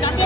cambia.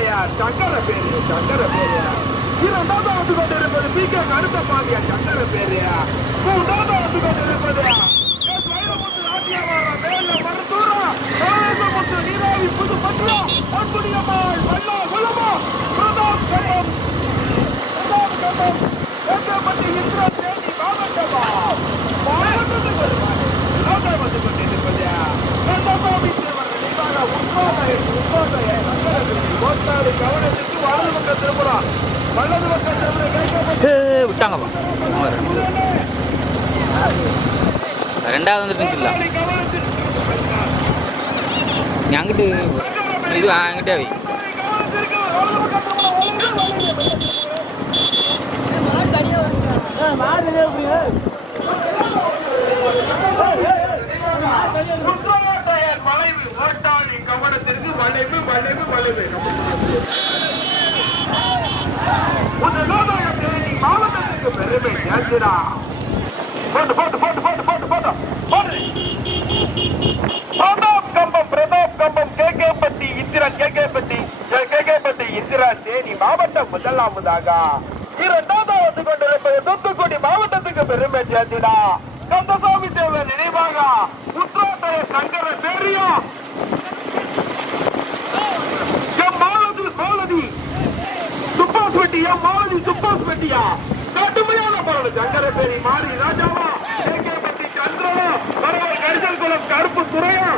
Mudra Sankara பேரு சங்கர பேரு. இரண்டாவது வந்து கொண்டிருப்பது பி கே கருத்த பாண்டியா சங்கர பேரு. மூன்றாவது வந்து கொண்டிருப்பது எஸ். வைரமுத்து நாட்டியவாரா வேல மருத்தூரா ராமமுத்து விட்டாங்கப்பா ரெண்டாவது வந்துட்டு நீ அங்கிட்டு இது அங்கிட்டே வை. வளைவு வளைவு வளைவு வளைவு முதலாவது தேனி மாவட்டத்திற்கு பெருமை சேர்த்துடா போட்டு போட்டு போட்டு போட்டு போட்டு போட்டு போட்டு பிரதாப் கம்பம் பிரதாப் கம்பம் கேகேப்பட்டி இந்திரா கேகேப்பட்டி கேகேப்பட்டி இந்திரா தேனி மாவட்டம் முதலாவதாக இரண்டாவது வந்து கொண்டிருப்பது தூத்துக்குடி மாவட்டத்துக்கு பெருமை சேர்த்துடா கந்தசாமி தேவர் நினைவாக உத்ராட்டய சங்கர பேரியம் எம் மாலதி மாலதி சுப்பாஸ் வெட்டி எம் மாலதி சுப்பாஸ் வெட்டியா கடுமையான போராடு சங்கர மாறி ராஜாவா? கேகேப்பட்டி சந்திரனா? பரவல் கரிசல் குளம் கருப்பு துறையா?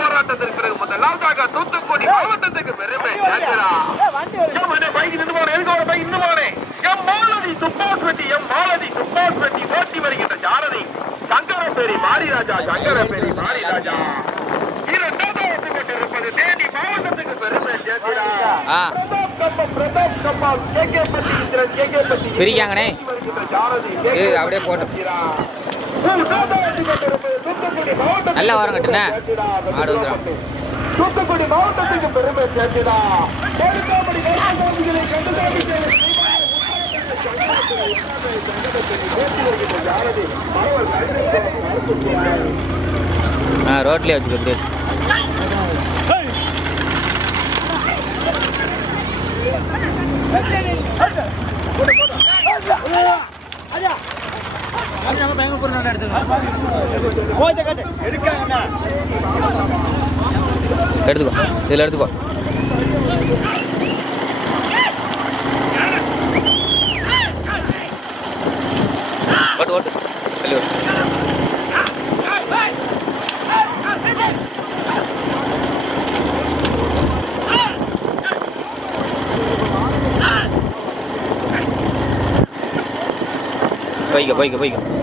போராட்டத்திற்கு பிறகு முதலாவதாக தூத்துக்குடி மாவட்டத்துக்கு பெருமை சேர்க்கிறா. எம் அண்ணே, பைக் நின்னு போறேன், எங்க ஒரு பைக் நின்னு போறேன். எம் மாலதி துப்பாஸ் வெட்டி, எம் மாலதி துப்பாஸ் வெட்டி ஓட்டி வருகின்ற சாரதி சங்கரப்பேரி மாரிராஜா சங்கரப்பேரி மாரிராஜா இரண்டாவது வந்து கொண்டிருப்பது தேனி மாவட்டத்துக்கு பெருமை சேர்க்கிறா. ஆ பிரிக்காங்கண்ணே. அப்படியே. நல்லா வரும் கட்டுண்ணே. மாடு வந்துரும். தூத்துக்குடி மாவட்டத்துக்கு பெருமை சேர்த்துடா ஆ ரோட்லேயே வச்சுக்கோ இப்படியே எடுத்துக்கோ இதில் எடுத்துக்கோ. 一个我一个我一个。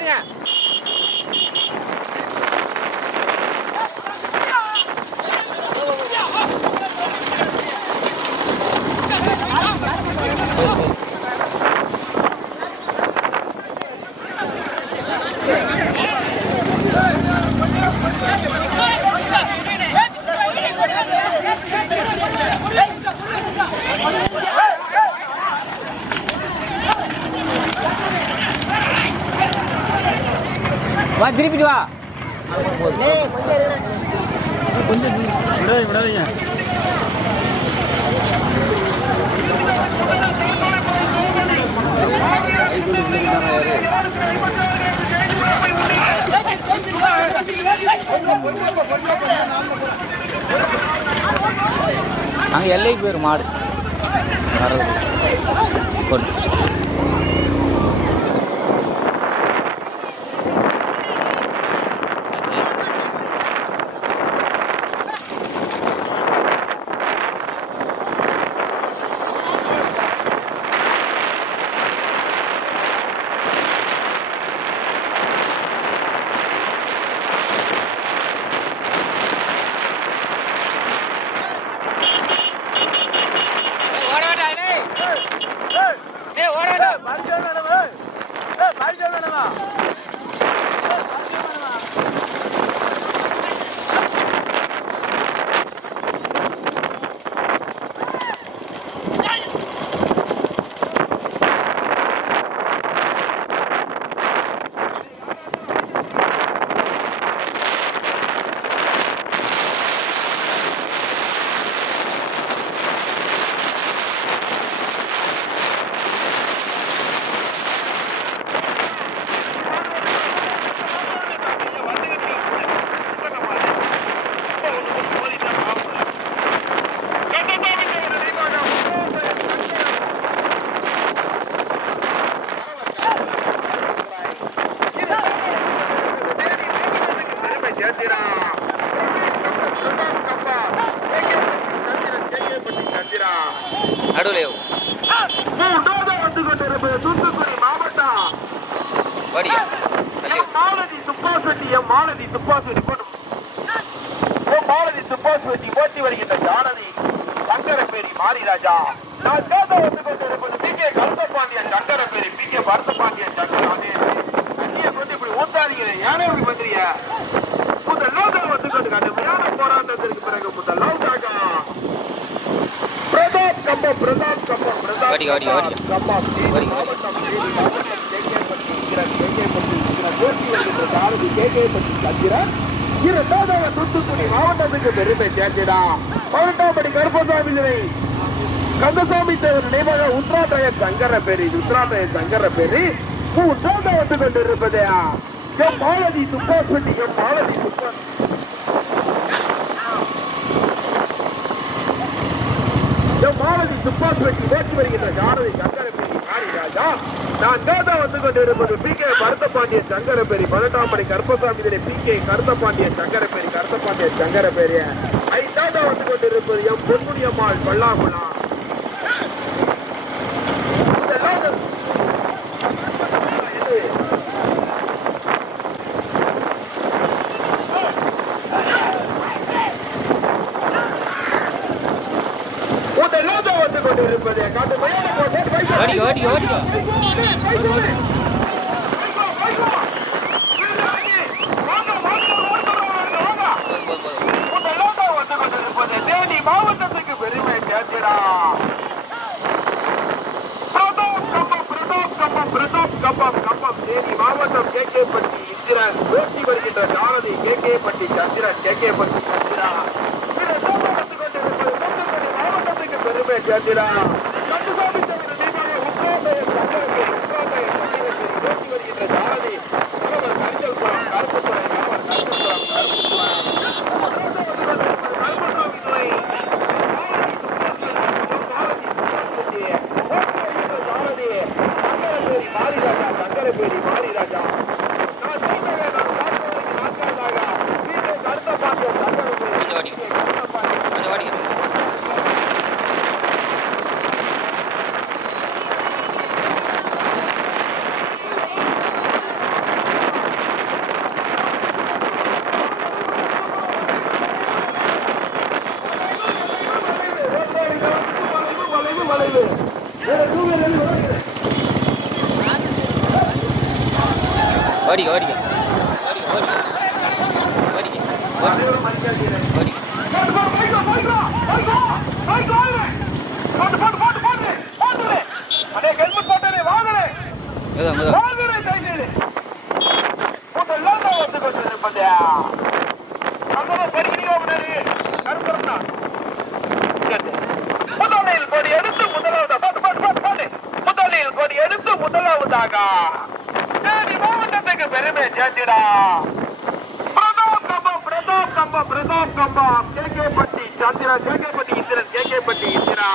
சரிங்க வா திருப்பிட்டு வா. அங்கே எல்லைக்கு போயிரு மாடு கொண்டு ஓட வேண்டாம் டேய். டேய், ஓட வேண்டாம். நடுவில் தூத்துக்குடி மாவட்டம் எம் மாலதி துப்பாசுவட்டி எம் மாலதி துப்பாசுவட்டி போட்டு. மாலதி துப்பாசுவட்டி போட்டி வருகின்ற ஜானதி சங்கரப்பேரி மாரிராஜா. நான் கேட்ட வந்து கொண்டிருப்பது P K Karuthapandian Sankarapperi P K Bharathapandian Sankar அதே தண்ணியை கொண்டு இப்படி ஊத்தாதீங்க ஏனே இப்படி பண்றீங்க முதல் லோகல் வந்து கொண்டு கடுமையான போராட்டத்திற்கு பிறகு முதல் லோகாக பிரதாப் கம்பம் பிரதாப் கம்பம் பிரதாப் வாடி, வாடி, வாடி. கம்பம். வாடி, வாடி. மாவட்டம். இருக்கிற கேகே பற்றி இருக்கிற கேகேபட்டி இருக்கிற போட்டி கேகே பற்றி கேகேபட்டி சந்திரன் இரண்டாவது தூத்துக்குடி மாவட்டத்துக்கு பெருமை சேர்த்திடா. பதினெட்டாம் கருப்பசாமி நிலை. கந்தசாமி தேவர் நினைவாக உத்ராட்டய சங்கர பேரி உத்ராட்டய சங்கர பேரி மூன்றாவது வந்து கொண்டிருப்பதே. எம் மாலதி துப்பாசுவட்டி எம் மாலதி துப்பா எம் மாலதி துப்பாசுவட்டி ஓட்டி வருகின்ற சாரதி சங்கரபேரி காளிராஜா நான் கேட்டா வந்து கொண்டிருப்பது பி கே கருத்தப்பாண்டிய சங்கரபேரி பதினெட்டாம் மணி கருப்பசாமி திரை பி கே கருத்தபாண்டிய சங்கரபேரி சங்கரப்பேரிய ஐ ஐந்தாண்டா வந்து கொண்டிருப்பது எம் பொன்முடியம்மாள் பல்லாகுலாம் வந்து கொண்டிருப்பது காட்டு மயான கோட்டை ஓடி ஓடி ஓடி மாவட்டத்துக்கு பெருமை சேர்த்திடா. பிரதாப் கம்பம் பிரதாப் கம்பம் பிரதாப் கம்பம் கம்பம் தேனி மாவட்டம் கே கே பட்டி இந்திரன். ஓட்டி வருகின்ற ஜானதி கே கே பட்டி சந்திரன் கே கே பட்டி சந்திரா. மாவட்டத்துக்கு பெருமை சேர்த்திடா கண்டுசாமி தவிர தீபாவளி உத்ராட்டய சங்கரகே உத்ராட்டய சங்கரகே ஓட்டி வருகின்ற ஜானதி அவர் கருங்கல்புரம் கருப்புத்துறை அவர் கருப்புப்புறம் கருப்புத்துறை கொஞ்சம் வாடி கொஞ்சம் வாடி ஓடி ஓடி ஓடி ஓடி ஓடி ஓடி ஏதோ முதல் வாங்குறேன் கைது முதல் முதலாவதாக தேனி மாவட்டத்துக்கு பெருமை சேர்த்திடா Prathap Kambam Prathap Kambam Prathap Kambam K K Patti Chandra K K பட்டி இந்திரன் கே கே பட்டி இந்திரா.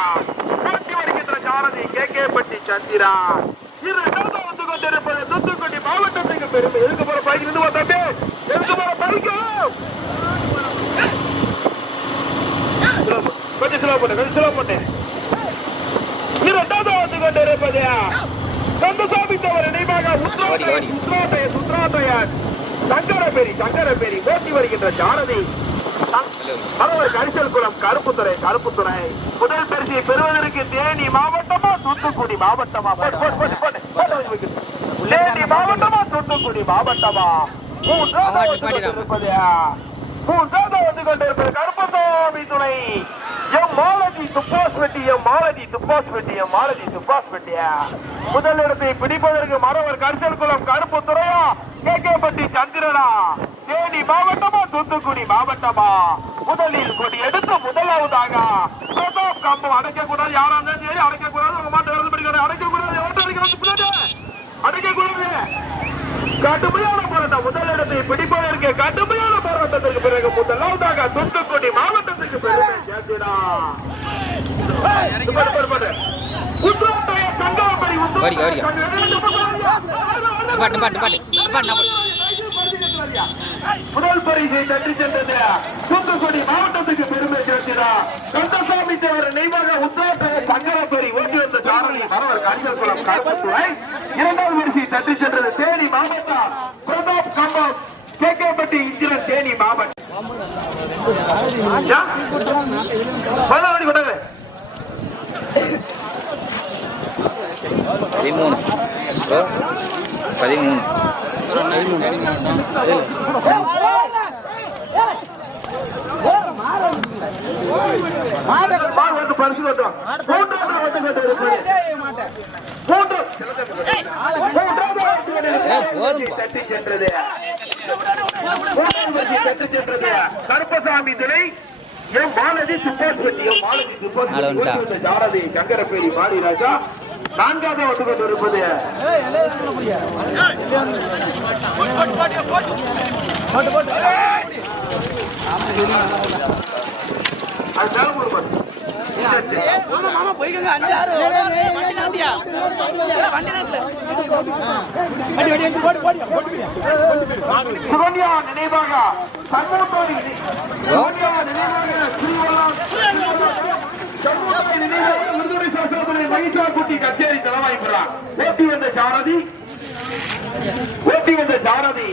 போட்டி வருகின்ற சாரதி கே கே பட்டி சந்திரா. இரண்டாவது வந்து கொண்டிருப்பது தூத்துக்குடி மாவட்டத்துக்கு பெருமை. எதுக்கு போற பைக் இருந்து தம்பி. எதுக்கு போற பைக்கு. கொஞ்சம் ஸ்லோ பண்ணு கொஞ்சம் ஸ்லோ பண்ணு இரண்டாவது வந்து கொண்டிருப்பது கந்தசாமி தவறு நினைவாக. உத்ராட்டைய சுத்ராட்டையன் சங்கரபேரி சங்கரபேரி ஓட்டி வருகின்ற சாரதி. மரவர் கரிசல் குளம் கருப்புத்துறை கருப்புத்துறை முதல் பரிசை பெறுவதற்கு தேனி மாவட்டமா தூத்துக்குடி மாவட்டமா. தேனி மாவட்டமா தூத்துக்குடி மாவட்டமா? மூன்றாவது வந்து. கொண்டிருப்பது கருப்பசாமி துணை. எம் மாலதி துப்பாஸ் வெட்டி எம் மாலதி துப்பாஸ் வெட்டி எம் மாலதி துப்பாஸ் வெட்டியா முதல் இடத்தை பிடிப்பதற்கு மரவர் கரிசல் குளம் கருப்புத்துறையா கே கே பட்டி சந்திரனா. தேனி மாவட்டமா தூத்துக்குடி மாவட்டமா? முதலில் கொடி எடுத்து முதலாவதாக பிரதாப் கம்பம் அடைக்க கூடாது யாரா இருந்தாலும் சரி அடைக்க கூடாது உங்க மாட்டு விரதம் படிக்கிறாரு அடைக்க கூடாது அடைக்க கூடாது கடுமையான போராட்டம். முதல் இடத்தை பிடிப்பதற்கு கடுமையான போராட்டத்திற்கு பிறகு முதலாவதாக தூத்துக்குடி மாவட்டத்துக்கு பெருமை சேர்த்திடா. பாரு, பாரு, பாரு. உத்ராட்டைய முதல் பரிசை தட்டி சென்றது தூத்துக்குடி மாவட்டத்துக்கு பெருமை சேர்த்திடா கந்தசாமி தேவர் நெய்வாக உத்தரவு சங்கரப்பேரி ஓட்டி வந்த சாரதி மரவர் கடிதல் குளம் கருப்பத்துறை இரண்டாவது பரிசை தட்டி சென்றது தேனி மாவட்டம். பிரதாப் கம்பம் கே கே பட்டி இந்திரன் தேனி மாவட்டம். பதினாறு கொண்டாங்க பதிமூணு. பதிமூணு. தட்டி சென்றது தட்டி சென்றது கருப்பசாமி துணை எம் மாலதி துப்பாஸ்பட்டி மாலதி ஜாரதி கங்கரப்பேரி மாரிராஜா நான்காவது ஒன்று கொண்டு இருப்பது சுகன்யா நினைவாக சண்முகத்தோடி நினைவாக திருவள்ளம் சண்முகத்தோடி நினைவாக விருதுரை சாஸ்திரத்தில் கச்சேரி தலைவாய்க்கிறார் ஓட்டி வந்த சாரதி ஓட்டி வந்த சாரதி.